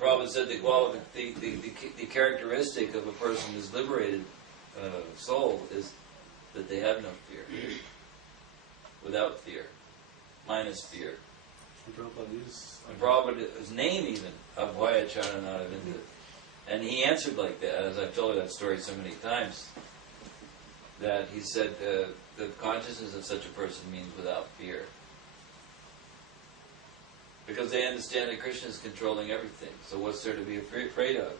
Prabhupada said the characteristic of a person who's liberated soul is that they have no fear. Without fear. Minus fear. And Prabhupada's name even, Abhaya Charanaravinda. And he answered like that, as I've told you that story so many times, that he said the consciousness of such a person means without fear. Because they understand that Krishna is controlling everything. So what's there to be afraid of?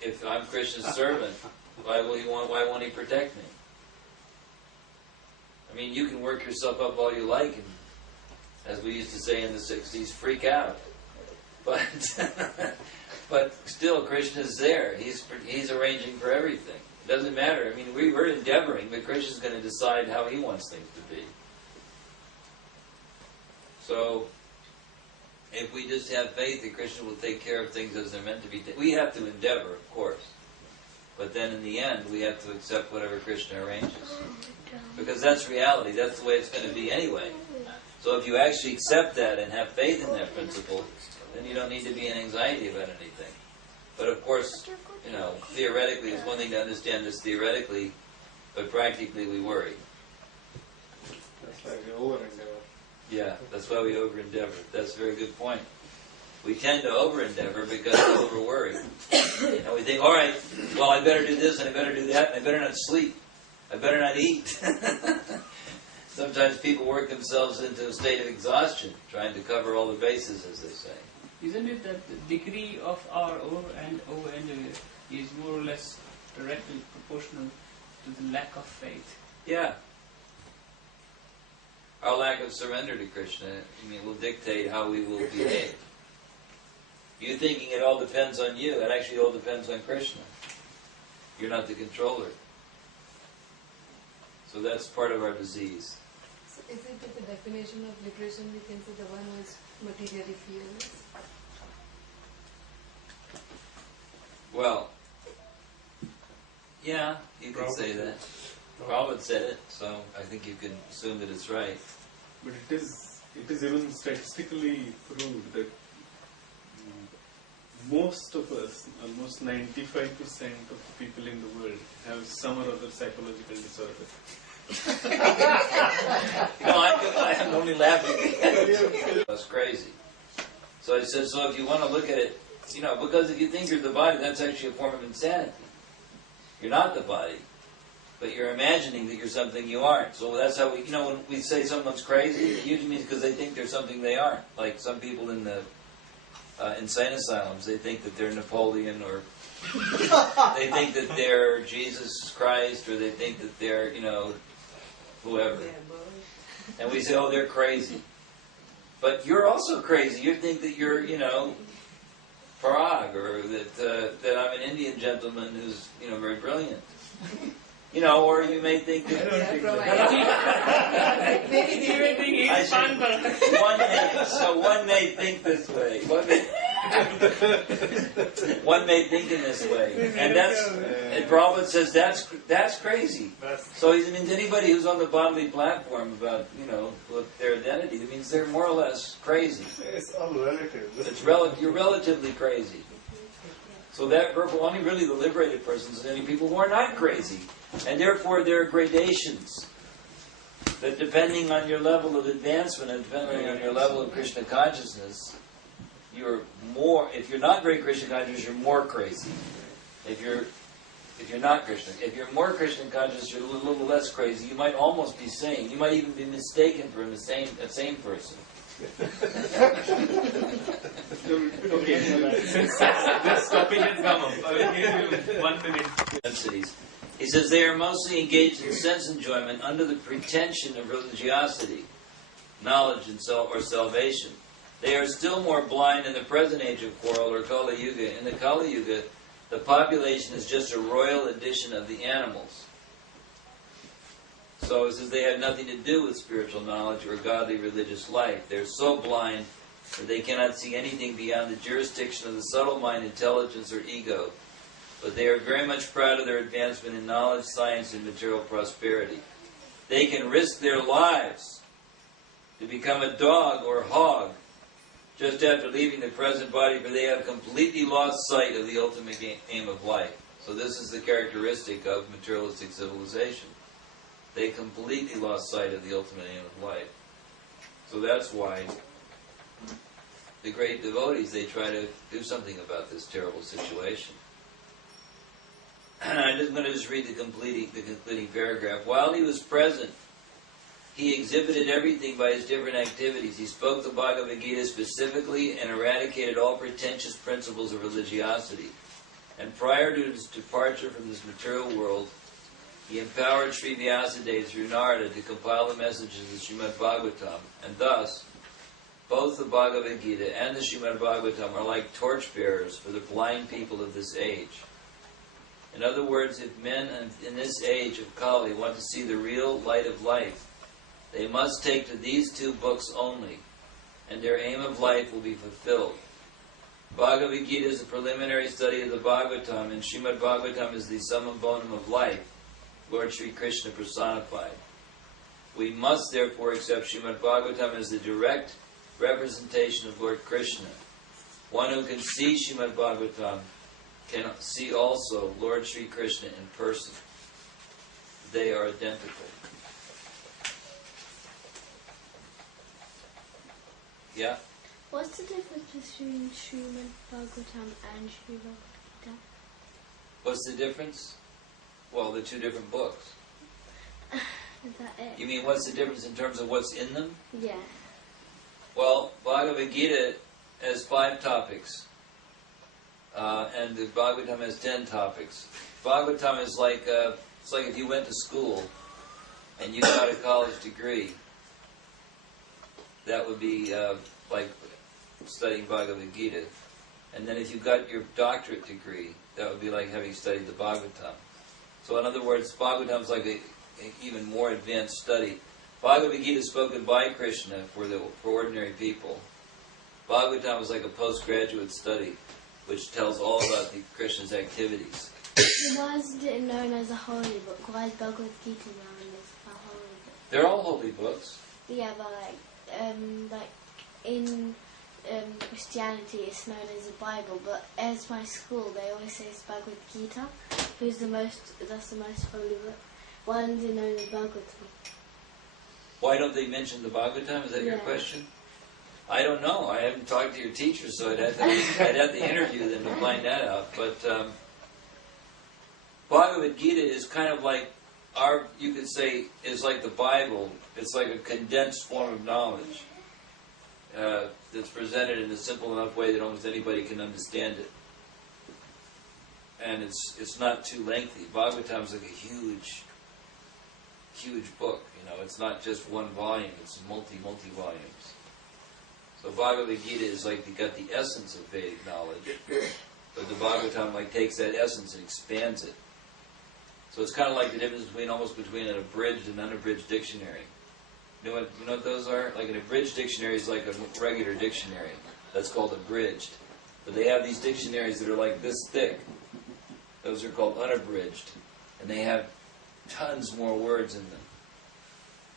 If I'm Krishna's servant, why won't he protect me? I mean, you can work yourself up all you like, and as we used to say in the 60s, freak out. But but still, Krishna is there. He's arranging for everything. It doesn't matter. I mean, we're endeavoring, but Krishna's going to decide how he wants things to be. So, if we just have faith that Krishna will take care of things as they're meant to be, we have to endeavor, of course. But then in the end, we have to accept whatever Krishna arranges. Because that's reality. That's the way it's going to be anyway. So if you actually accept that and have faith in that principle, then you don't need to be in anxiety about anything. But of course, theoretically, it's one thing to understand this theoretically, but practically we worry. That's why we over-endeavor. Yeah, that's why we over-endeavor. That's a very good point. We tend to over-endeavor because we over-worry. And we think, all right, well, I better do this, and I better do that, and I better not sleep. I better not eat. Sometimes people work themselves into a state of exhaustion, trying to cover all the bases, as they say. Isn't it that the degree of our over-endeavor is more or less directly proportional to the lack of faith? Yeah. Our lack of surrender to Krishna, will dictate how we will behave. You thinking it all depends on you, it actually all depends on Krishna. You're not the controller. So that's part of our disease. So is it that the definition of liberation we can say the one who is materially fearless? Well, yeah, you could say that. Prabhupada said it, so I think you can assume that it's right. But it is even statistically proved that most of us, almost 95% of the people in the world have some or other psychological disorder. I am only laughing. That's crazy. So I said, so if you want to look at it, because if you think you're the body, that's actually a form of insanity. You're not the body, but you're imagining that you're something you aren't. So that's how we, when we say someone's crazy, it usually means because they think they're something they aren't. Like some people in the insane asylums, they think that they're Napoleon, or they think that they're Jesus Christ, or they think that they're, whoever. And we say, oh, they're crazy. But you're also crazy. You think that you're, Parag, or that I'm an Indian gentleman who's, very brilliant. Or you may think that... Maybe you may think he's fun, but... One may think this way. One may think in this way. And Prabhupada says that's crazy. So he means anybody who's on the bodily platform about, their identity, it means they're more or less crazy. It's all relative. You're relatively crazy. So that only really the liberated persons and any people who are not crazy. And therefore there are gradations. That depending on your level of advancement and depending on your level of Krishna consciousness, you're more, if you're not very Krishna conscious, you're more crazy. If you're not Krishna, if you're more Krishna conscious, you're a little less crazy. You might almost be sane. You might even be mistaken for a sane person. Okay, this topic has come up. I will give you 1 minute. He says they are mostly engaged in sense enjoyment under the pretension of religiosity, knowledge, or salvation. They are still more blind in the present age of quarrel, or Kali Yuga. In the Kali Yuga, the population is just a royal addition of the animals. So it says they have nothing to do with spiritual knowledge or godly religious life. They're so blind that they cannot see anything beyond the jurisdiction of the subtle mind, intelligence, or ego. But they are very much proud of their advancement in knowledge, science, and material prosperity. They can risk their lives to become a dog or hog just after leaving the present body, for they have completely lost sight of the ultimate aim of life. So this is the characteristic of materialistic civilization. They completely lost sight of the ultimate aim of life. So that's why the great devotees, they try to do something about this terrible situation. I'm going to just read the concluding paragraph. While he was present, he exhibited everything by his different activities. He spoke the Bhagavad Gita specifically and eradicated all pretentious principles of religiosity. And prior to his departure from this material world, he empowered Sri Vyasadeva through Narada to compile the messages of the Srimad Bhagavatam. And thus, both the Bhagavad Gita and the Srimad Bhagavatam are like torchbearers for the blind people of this age. In other words, if men in this age of Kali want to see the real light of life, they must take to these two books only, and their aim of life will be fulfilled. Bhagavad Gita is a preliminary study of the Bhagavatam, and Srimad Bhagavatam is the summum bonum of life, Lord Sri Krishna personified. We must therefore accept Srimad Bhagavatam as the direct representation of Lord Krishna. One who can see Srimad Bhagavatam can see also Lord Sri Krishna in person. They are identical. Yeah? What's the difference between Srimad Bhagavatam and Srimad Gita? What's the difference? Well, they're two different books. Is that it? You mean what's the difference in terms of what's in them? Yeah. Well, Bhagavad Gita has 5 topics. And the Bhagavatam has 10 topics. Bhagavatam is like, it's like if you went to school and you got a college degree. That would be like studying Bhagavad Gita. And then if you got your doctorate degree, that would be like having studied the Bhagavatam. So in other words, Bhagavatam is like an even more advanced study. Bhagavad Gita is spoken by Krishna for ordinary people. Bhagavatam is like a postgraduate study, which tells all about Krishna's activities. Why is it known as a holy book? Why is Bhagavad Gita known as a holy book? They're all holy books. Yeah, but like in Christianity, it's known as the Bible. But as my school, they always say it's Bhagavad Gita. That's the most holy book. Why is it known as Bhagavatam? Why don't they mention the Bhagavatam? Is that your question? I don't know. I haven't talked to your teacher, so I'd have to interview them to find that out. But Bhagavad Gita is kind of like you could say, is like the Bible. It's like a condensed form of knowledge that's presented in a simple enough way that almost anybody can understand it. And it's not too lengthy. Bhagavatam is like a huge book. You know, it's not just one volume. It's multi volumes. So Bhagavad Gita is like got the essence of Vedic knowledge, but the Bhagavatam like takes that essence and expands it. So it's kind of like the difference between an abridged and unabridged dictionary. You know what those are? Like an abridged dictionary is like a regular dictionary. That's called abridged. But they have these dictionaries that are like this thick. Those are called unabridged, and they have tons more words in them.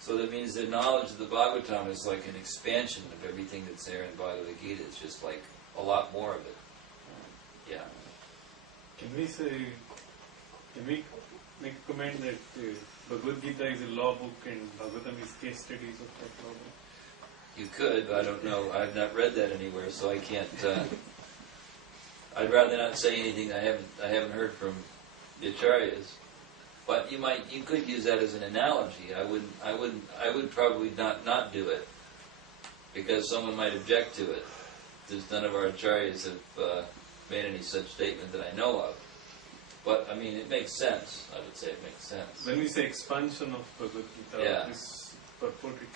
So that means the knowledge of the Bhagavatam is like an expansion of everything that's there in Bhagavad Gita. It's just like a lot more of it. Yeah. Can we make a comment that Bhagavad Gita is a law book and Bhagavatam is case studies of that law book? You could, but I don't know. I've not read that anywhere, so I can't. I'd rather not say anything I haven't heard from the acharyas. But you could use that as an analogy. I would probably not do it because someone might object to it. Since none of our acharyas have made any such statement that I know of. But I mean, it makes sense. I would say it makes sense. When we say expansion of Bhagavad Gita, this purported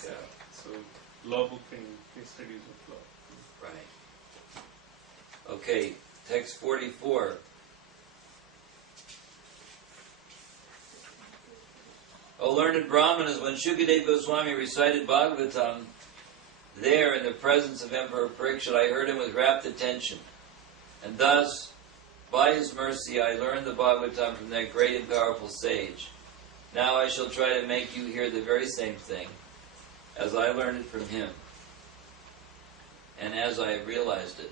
so law book and case studies of law. Right. Okay, text 44. O learned Brahmanas, when Shukadeva Goswami recited Bhagavatam, there in the presence of Emperor Parikshit, I heard him with rapt attention. And thus, by his mercy, I learned the Bhagavatam from that great and powerful sage. Now I shall try to make you hear the very same thing, as I learned it from him. and as I realized it.